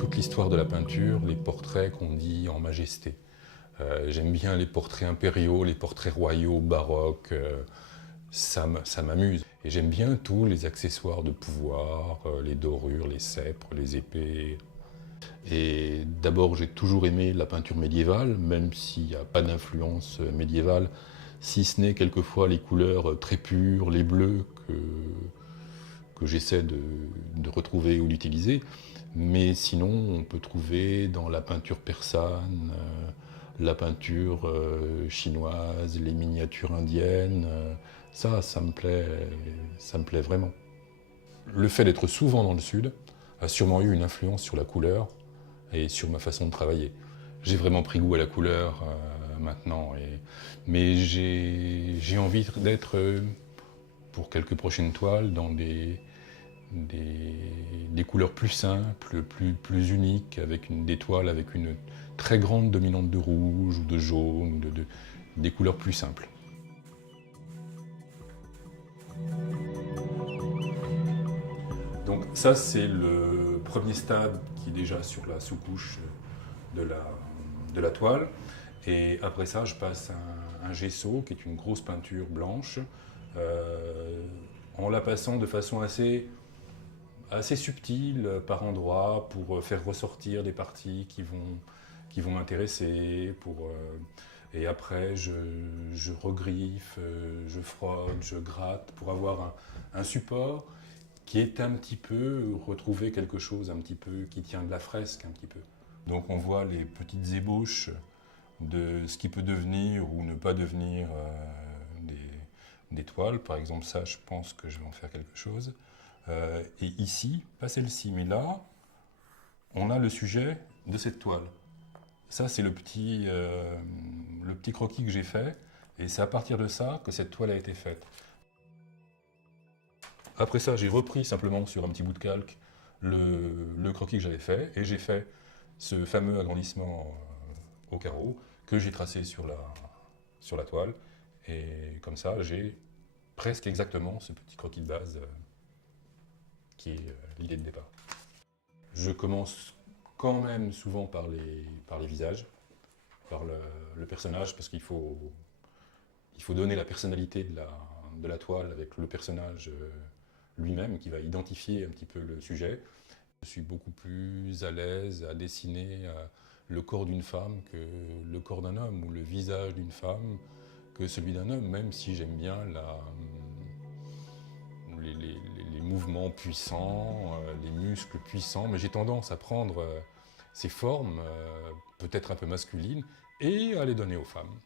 toute l'histoire de la peinture, les portraits qu'on dit en majesté. J'aime bien les portraits impériaux, les portraits royaux, baroques, ça m'amuse. Et j'aime bien tous les accessoires de pouvoir, les dorures, les sceptres, les épées. Et d'abord, j'ai toujours aimé la peinture médiévale, même s'il n'y a pas d'influence médiévale, si ce n'est quelquefois les couleurs très pures, les bleus que j'essaie de retrouver ou d'utiliser. Mais sinon, on peut trouver dans la peinture persane, la peinture chinoise, les miniatures indiennes. Ça me plaît vraiment. Le fait d'être souvent dans le sud a sûrement eu une influence sur la couleur et sur ma façon de travailler. J'ai vraiment pris goût à la couleur maintenant, mais j'ai envie d'être, pour quelques prochaines toiles, dans des couleurs plus simples, plus uniques, avec des toiles avec une très grande dominante de rouge ou de jaune, des couleurs plus simples. Donc ça, c'est le premier stade qui est déjà sur la sous-couche de la toile. Et après ça, je passe un gesso, qui est une grosse peinture blanche, en la passant de façon assez subtile par endroits pour faire ressortir des parties qui vont m'intéresser. Et après, je regriffe, je frotte, je gratte pour avoir un support qui est un petit peu, retrouver quelque chose un petit peu qui tient de la fresque un petit peu. Donc on voit les petites ébauches de ce qui peut devenir ou ne pas devenir des toiles. Par exemple, ça, je pense que je vais en faire quelque chose. Et ici, pas celle-ci, mais là, on a le sujet de cette toile. Ça, c'est le petit croquis que j'ai fait, et c'est à partir de ça que cette toile a été faite. Après ça, j'ai repris simplement sur un petit bout de calque le croquis que j'avais fait, et j'ai fait ce fameux agrandissement au carreau que j'ai tracé sur la toile. Et comme ça, j'ai presque exactement ce petit croquis de base qui est l'idée de départ. Je commence quand même souvent par les visages, par le personnage, parce qu'il faut donner la personnalité de la toile avec le personnage lui-même, qui va identifier un petit peu le sujet. Je suis beaucoup plus à l'aise à dessiner le corps d'une femme que le corps d'un homme, ou le visage d'une femme que celui d'un homme, même si j'aime bien les mouvements puissants, les muscles puissants, mais j'ai tendance à prendre ces formes, peut-être un peu masculines, et à les donner aux femmes.